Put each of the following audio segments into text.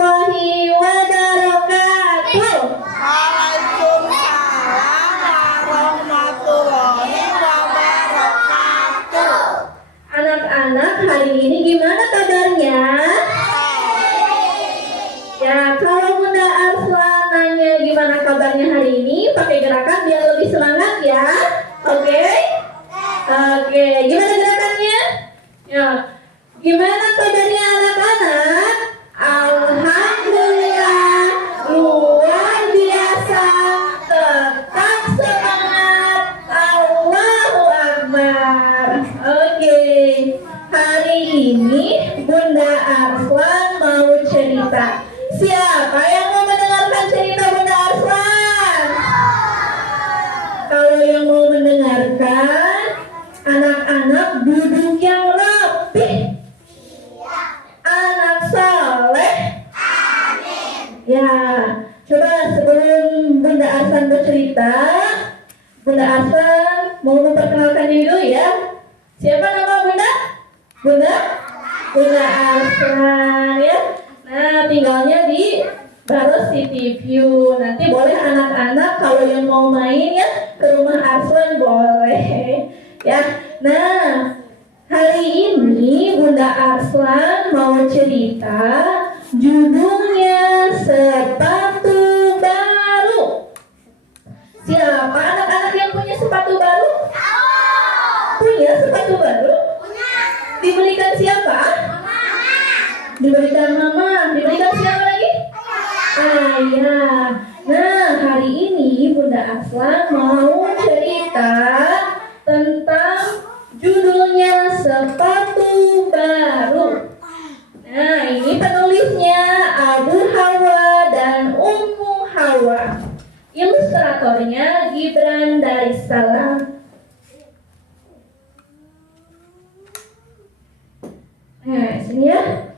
warahmatullahi wabarakatuh. Waalaikumsalam warahmatullahi wabarakatuh. Anak-anak, hari ini gimana kabarnya? Ya, kalau Bunda Arslan nanya gimana kabarnya hari ini, pakai gerakan biar lebih semangat ya. Oke? Oke, gimana gerakannya? Ya, gimana kabarnya anak-anak? Alhamdulillah, luar biasa, tetap semangat, Allahu Akbar. Oke, hari ini Bunda Arslan mau cerita. Siapa yang mau mendengarkan cerita Bunda Arslan? Kalau yang mau mendengarkan, anak-anak duduk yang rapi. Anak soleh. Ya, coba sebelum Bunda Arslan bercerita, Bunda Arslan mau memperkenalkan diri dulu ya. Siapa nama Bunda? Bunda Arslan ya. Nah, tinggalnya di Baros City View. Nanti boleh anak-anak kalau yang mau main ya ke rumah Arslan boleh. Ya. Nah, hari ini Bunda Arslan mau cerita, judulnya Sepatu Baru. Siapa anak-anak yang punya sepatu baru? Punya sepatu baru? Dibelikan siapa? Diberikan mama. Diberikan siapa lagi? Ayah. Nah, hari ini Bunda Arslan mau cerita tentang judulnya Sepatu Baru. Nah, ini penulisnya Abu Hawa dan Ummu Hawa. Ilustratornya Gibran Darussalam. Nah, sini ya.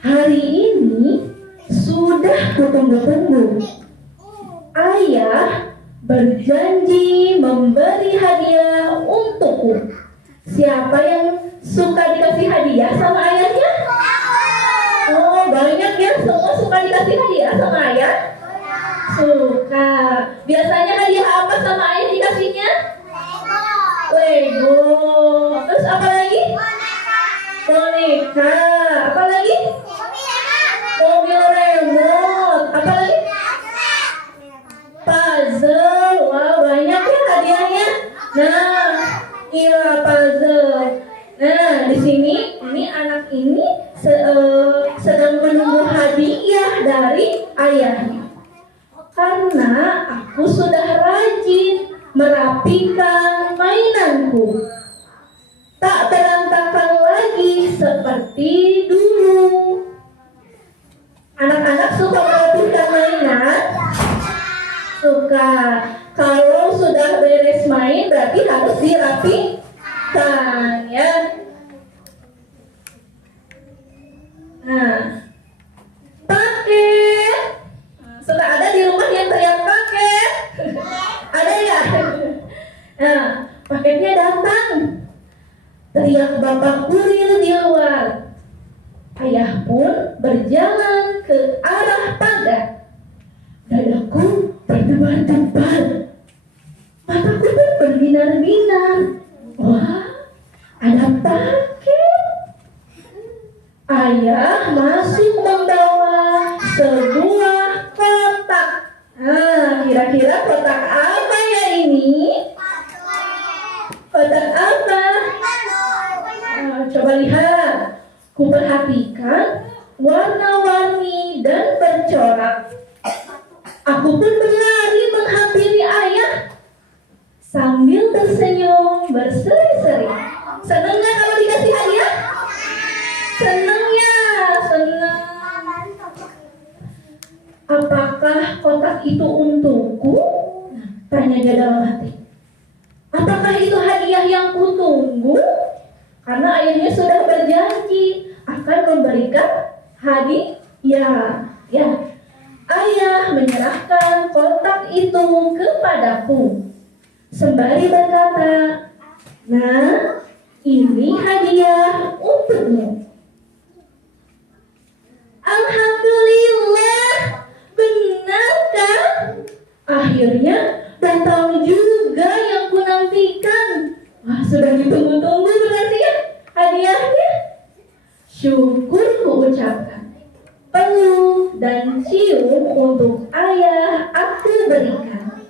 Hari ini sudah kutunggu-tunggu. Ayah berjanji memberi hadiah untukku. Siapa yang suka dikasih hadiah sama ayahnya? Oh, banyak ya, semua suka dikasih hadiah sama ayah? Suka. Biasanya hadiah apa sama ayah dikasihnya? Lego. Terus apa lagi? Boneka. Apa lagi? Mobil remote. Apa lagi? Puzzle. Wah, banyak ya hadiahnya. Nah, iya puzzle. Nah, di sini ini anak ini sedang menunggu hadiah dari ayahnya. Karena aku sudah rajin merapikan mainanku. Tak berantakan lagi seperti dulu. Anak-anak suka merapikan mainan? Suka. Kalau sudah beres main berarti harus dirapikan ya. Nah, paket. Suka ada di rumah yang teriak paket? Ada ya? Nah, paketnya datang. Teriak Bapak Kuril di luar. Ayah pun berjalan ke arah pagar. Dadaku berdebar-debar. Mataku pun berbinar-binar. Wah, ada paket. Ayah masih membawa sebuah kotak. Nah, kira-kira kotak apa ya ini? Kotak apa? Coba lihat. Kuperhatikan warna-warni dan bercorak. Aku pun berlari menghampiri ayah sambil tersenyum berseri-seri. Senang nggak kalau dikasih hadiah? Senang ya, senang. Apakah kotak itu untukku? Tanya dia dalam hati. Apakah itu hadiah yang kutunggu? Karena ayahnya sudah berjanji akan memberikan hadiah. Ya, ayah menyerahkan kotak itu kepadaku sembari berkata, "Nah, ini hadiah untukmu." Alhamdulillah. tahu juga yang kunantikan. Wah, sudah ditunggu-tunggu berarti ya hadiahnya. Syukur kuucapkan, peluk dan cium untuk ayah aku berikan.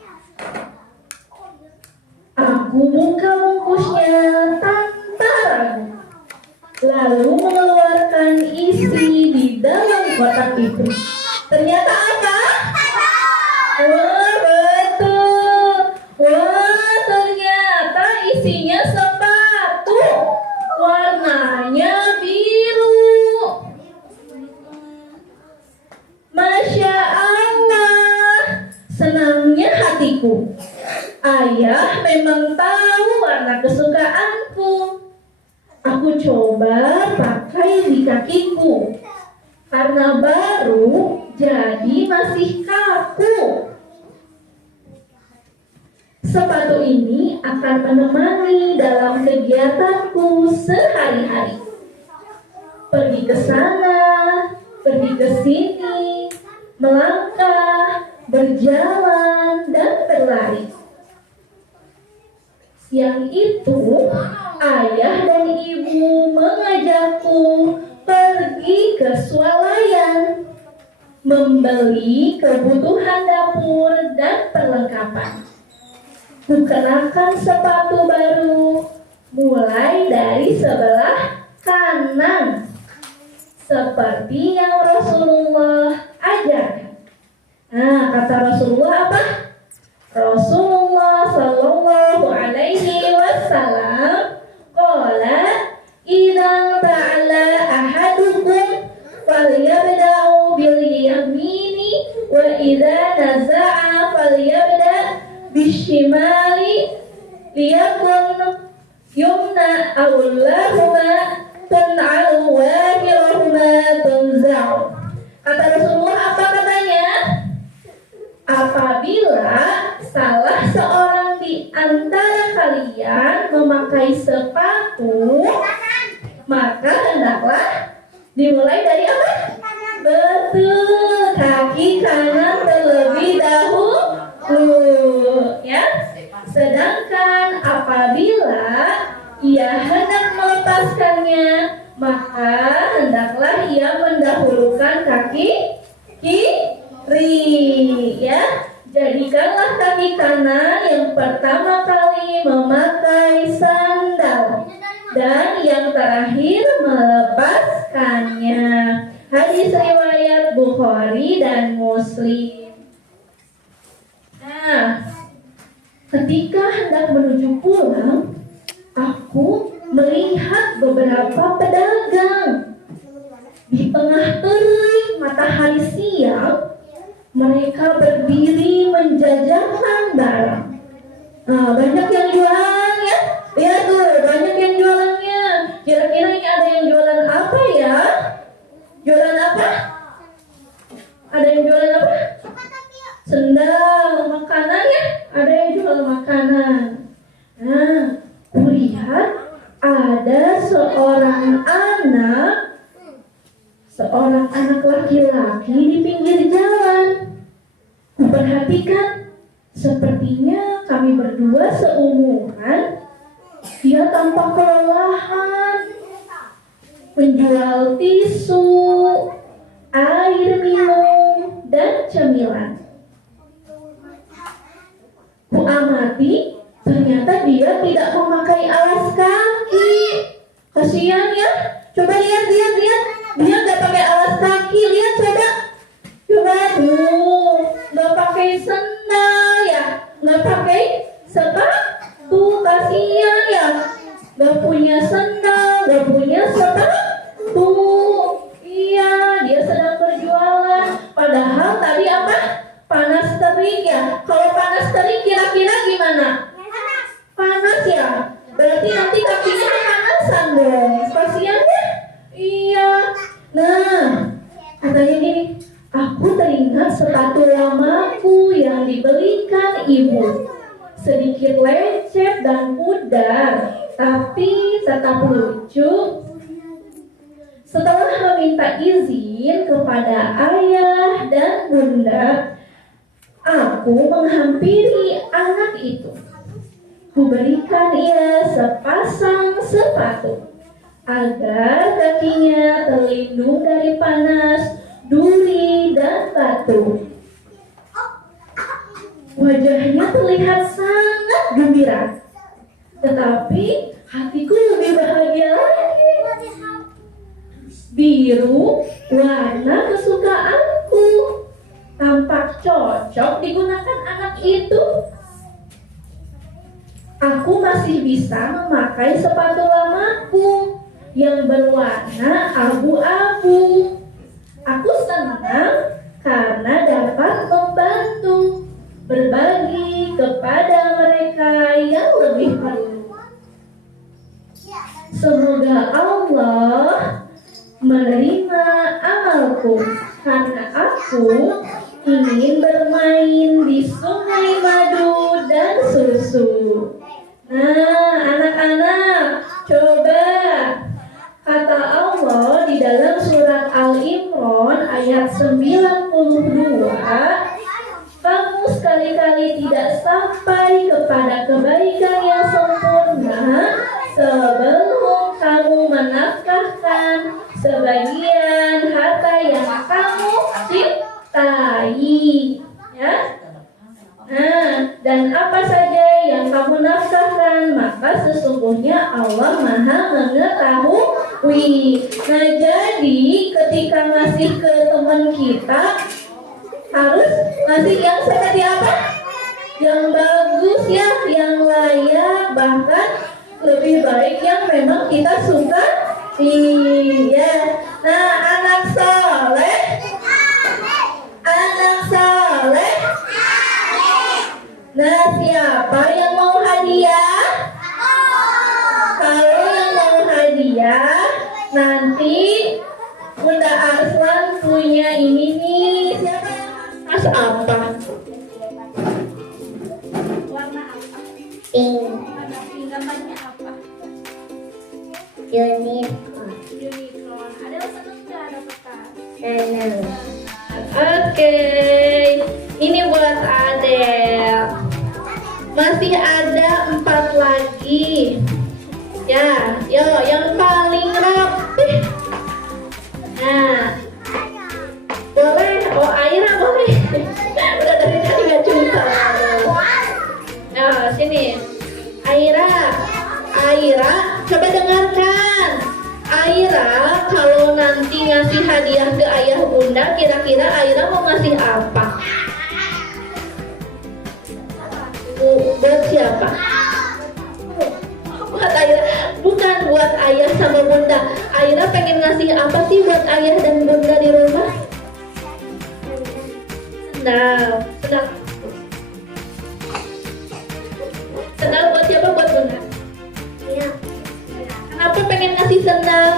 Aku buka bungkusnya tanpa ragu, lalu mengeluarkan isi di dalam kotak itu. Ternyata apa? Wah, betul. Wah, ternyata isinya sepatu. Warnanya biru. Masya Allah, senangnya hatiku. Ayah memang tahu warna kesukaanku. Aku coba pakai di kakiku. Karena baru, jadi masih kaku. Sepatu ini akan menemani dalam kegiatanku sehari-hari. Pergi ke sana, pergi ke sini, melangkah, berjalan, dan berlari. Siang itu, ayah dan ibu mengajakku pergi ke swalayan, membeli kebutuhan dapur dan perlengkapan. Kukenakan sepatu baru, mulai dari sebelah kanan, seperti yang Rasulullah ajarkan. Nah, kata Rasulullah apa? Rasulullah Sallallahu Alaihi Wasallam qala idza ta'ala ahadukum falyabda'u bil yamini wa idza naza'a falyabda' bishimali liyakun yumna awlahuma tun'alu wakirahuma tunza'u. Kata Rasulullah apa katanya? Apabila salah seorang di antara kalian memakai sepatu, maka hendaklah dimulai dari apa? Betul, kaki kanan terlebih dahulu, ya. Sedangkan apabila ia hendak melepaskannya, maka hendaklah ia mendahulukan kaki kiri, ya. Jadikanlah kaki kanan yang pertama kali memakai sandal dan yang terakhir melepaskannya. Hadis riwayat Bukhari dan Muslim. Nah, ketika hendak menuju pulang, aku melihat beberapa pedagang. Di tengah terik matahari siang, mereka berdiri menjajakan barang. Nah, banyak yang jualan ya. Lihat tuh, banyak yang jualannya. Kira-kira ini ada yang jualan apa ya? Jualan apa? Ada yang jualan apa? Sendal, makanan ya? Ada yang jual makanan. Nah, kulihat ada seorang anak laki-laki di pinggir jalan. Kuperhatikan, sepertinya kami berdua seumuran. Dia tampak kelelahan, menjual tisu, air minum, dan cemilan. Kuamati, ternyata dia tidak memakai alas kaki. Kasihan ya. Coba lihat. Dia nggak pakai alas kaki. Lihat coba. Tuh, nggak pakai sendal ya, nggak pakai sepatu. Kasihan ya. Nggak punya sendal, nggak punya sepatu. Iya, dia sedang berjualan. Padahal tadi apa? Panas terik ya. Kalau panas terik kira-kira gimana? Panas ya. Berarti nanti kakinya kepanasan dong. Kasihan ya? Iya. Nah, katanya gini, aku teringat sepatu lamaku yang dibelikan ibu. Sedikit lecet dan pudar, tapi tetap lucu. Setelah meminta izin kepada ayah dan bunda, Aku menghampiri anak itu. Kuberikan ia sepasang sepatu agar kakinya terlindung dari panas, duri, dan batu. Wajahnya terlihat sangat gembira, tetapi hatiku lebih bahagia lagi. Biru, warna kesukaanku, tampak cocok digunakan anak itu. Aku masih bisa memakai sepatu lamaku yang berwarna abu-abu. Aku senang karena dapat membantu, berbagi kepada mereka yang lebih perlu. Semoga Allah menerima amalku karena aku ingin bermain di sungai madu dan susu. Nah, anak-anak, coba kata Allah di dalam surat Al-Imran ayat 92, kamu sekali-kali tidak sampai kepada kebaikan yang sempurna sebelum kamu menafkahkan sebagian harta yang kamu cintai, ya. Nah, dan apa saja yang kamu nafkahkan, maka sesungguhnya Allah Maha mengetahui. Nah, jadi ketika ngasih ke teman kita harus ngasih yang seperti apa? Yang bagus ya, yang layak, bahkan lebih baik yang memang kita suka. Iya. Nah, anak soleh, anak soleh. Nah, siapa yang mau hadiah? Kalau yang mau hadiah, nanti Bunda Arslan punya ini nih. Siapa yang mas apa? Warna apa? Pink. Warna pink, gambarnya apa? Unicorn. Unicorn. Ada seneng nggak dapat tas? Senang. Oke, ini buat Adel. Masih ada 4 lagi. Ya, yo, yang paling rapi. Nah, boleh? Oh, Aira boleh. Udah dari tadi nggak cinta. Nah, sini. Aira, coba dengarkan. Aira, kalau nanti ngasih hadiah ke ayah bunda, kira-kira Aira mau ngasih apa? Buat siapa? Buat Aira, bukan buat ayah sama bunda. Aira pengen ngasih apa sih buat ayah dan bunda di rumah? Sendal. Sendal buat siapa? Buat bunda. Ya. Kenapa pengen ngasih sendal?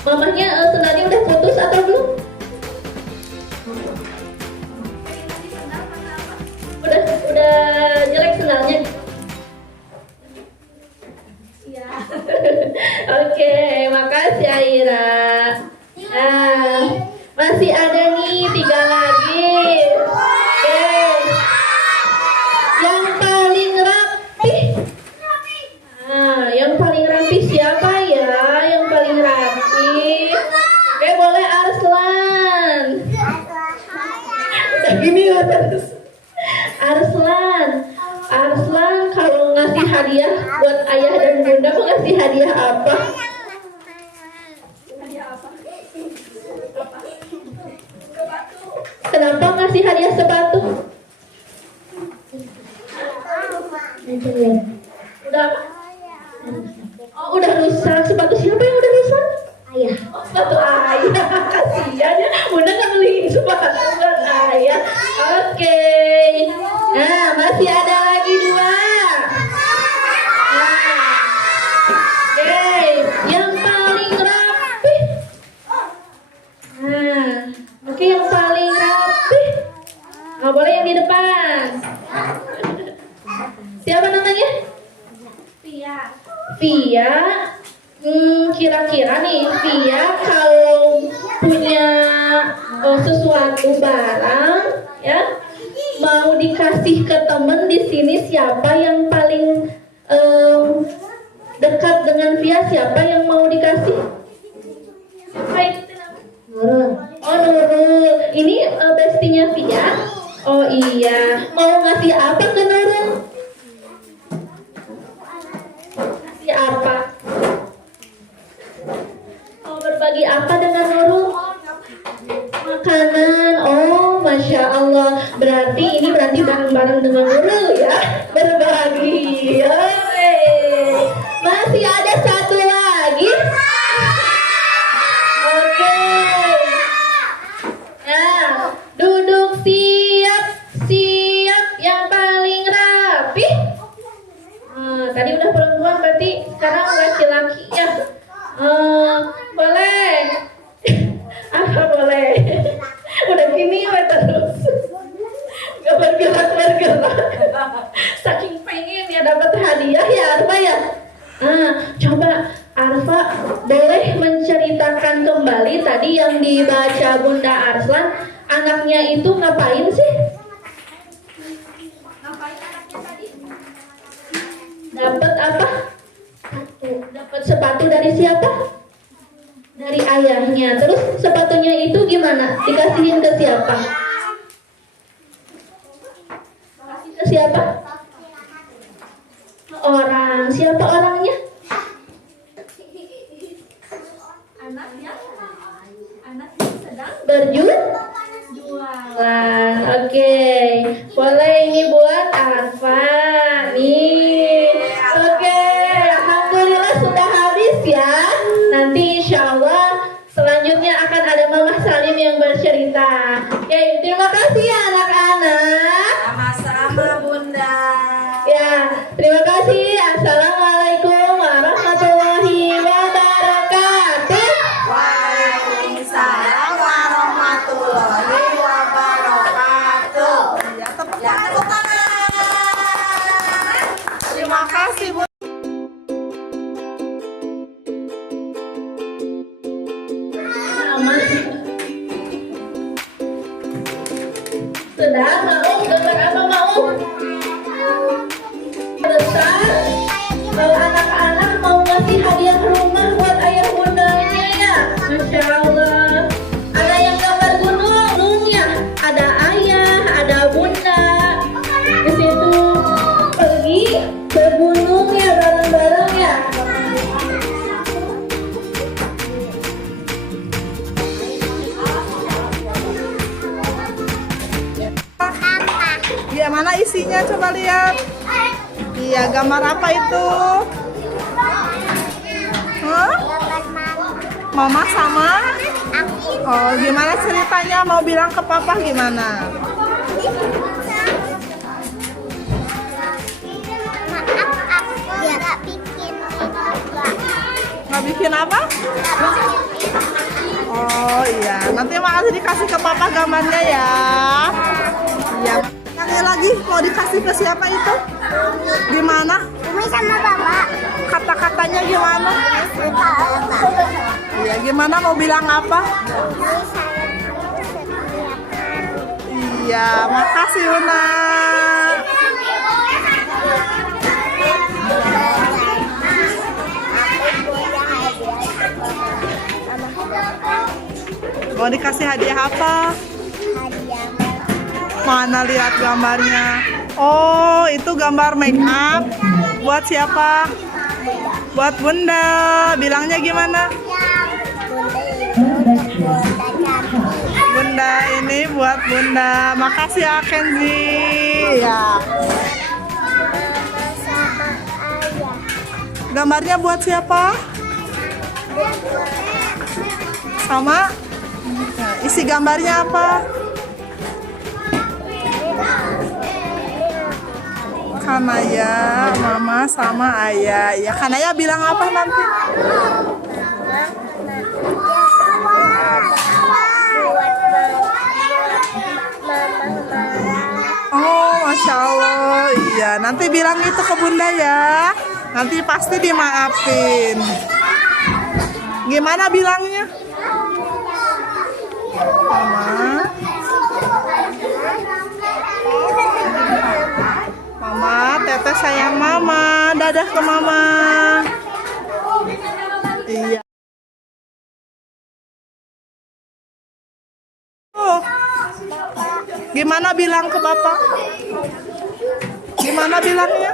Mamahnya sendalnya udah putus atau belum? Udah jelek sendalnya. Iya. Oke, makasih Aira. Nah, masih ada nih 3 lagi. Oke. Yang paling rapi. Nah, yang paling rapi siapa ya? Yang paling rapi. Oke, boleh Arslan. Udah gini ya terus. Arslan kalau ngasih hadiah buat ayah dan bunda mau ngasih hadiah apa? Kenapa ngasih hadiah sepatu? Udah apa? Oh, udah rusak. Sepatu siapa yang udah rusak? Ayah. Oh, sepatu ayah. Kasihan ya, bunda nggak beliin sepatu buat ayah. Oke. Nah, masih ada lagi 2. Nah, oke, yang paling rapi. Nah, oke, yang paling rapi. Nah, boleh yang di depan. Siapa namanya? Via. Kira-kira nih, Via kalau punya sesuatu barang, ya, mau dikasih ke temen di sini, siapa yang paling dekat dengan Via? Siapa yang mau dikasih? Siapa itu namanya? Nurul. Oh, Nurul. Ini bestinya Via. Oh iya, mau ngasih apa ke Nurul? Ngasih apa? Mau berbagi apa dengan Nurul? Makanan. Oh, Masya Allah. Berarti ini bareng-bareng dengan Nurul ya. Berbagi. Yeay. Masih ada satu lagi. Oke. Nah, duduk siap. Siap yang paling rapi. Tadi udah perempuan, berarti sekarang laki-laki ya. Boleh. Apa boleh? Udah gini we terus. Gak bergerak. Saking pengen ya dapat hadiah ya Arfa ya. Coba Arfa boleh menceritakan kembali tadi yang dibaca Bunda Arslan. Anaknya itu ngapain sih? Ngapain anaknya tadi? Dapat apa? Dapat sepatu dari siapa? Dari ayahnya. Terus sepatunya itu gimana? Dikasihin ke siapa? Kasih ke siapa? Orang. Siapa orangnya? Anaknya. Anaknya sedang berjualan. Oke. Boleh ini buat Arfa. Nih. Oke. Alhamdulillah sudah habis ya. Nanti insya Allah selanjutnya akan ada Mama Salim yang bercerita. Oke, terima kasih ya anak-anak. Sama-sama Bunda. Ya, terima kasih. Assalamualaikum warahmatullahi wabarakatuh. Waalaikumsalam warahmatullahi wabarakatuh. Ya, tepuk tangan. Terima kasih Bu. Mama. Sudah mau gambar apa mau? Besar. Kalau anak-anak mau ngasih hadiah rumah buat ayah bundanya ya. Masya Allah. Ada yang gambar gunungnya. Ada ayah, ada bunda. Di situ pergi ke gunung ya bareng-bareng ya. Ya, mana isinya coba lihat. Iya, gambar apa itu? Hah? Mama sama? Oh, gimana ceritanya? Mau bilang ke papa gimana? Nggak bikin apa? Oh iya, nanti makasih dikasih ke papa gambarnya ya. Iya. Yang lagi mau dikasih ke siapa itu? Gimana? Umi sama bapak. Kata-katanya gimana? Iya, gimana mau bilang apa? Iya, makasih Una. Mau dikasih hadiah apa? Mana lihat gambarnya? Oh, itu gambar make up. Buat siapa? Buat Bunda. Bilangnya gimana? Bunda ini buat Bunda. Makasih ya Kenzi. Ya. Gambarnya buat siapa? Sama? Nah, isi gambarnya apa? Kanaya, Mama sama Ayah. Ya, Kanaya bilang apa nanti? Oh, Masya Allah. Iya, nanti bilang itu ke Bunda ya. Nanti pasti dimaafin. Gimana bilangnya? Mama. Mama, Teteh sayang Mama. Dadah ke Mama. Iya. Oh. Gimana bilang ke Bapak? Gimana bilangnya?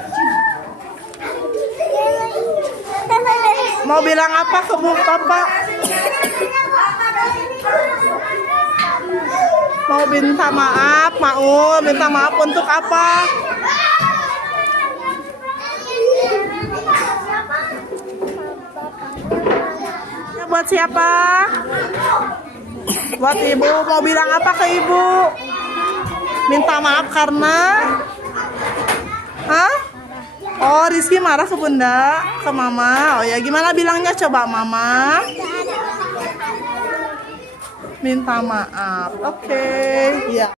Mau bilang apa ke Bu Bapak? Mau minta maaf, Maul. Minta maaf untuk apa? Ya, buat siapa? Buat Ibu. Mau bilang apa ke Ibu? Minta maaf karena? Hah? Oh, Rizky marah ke Bunda, ke Mama. Oh ya, gimana bilangnya coba Mama? Minta maaf. Oke, ya.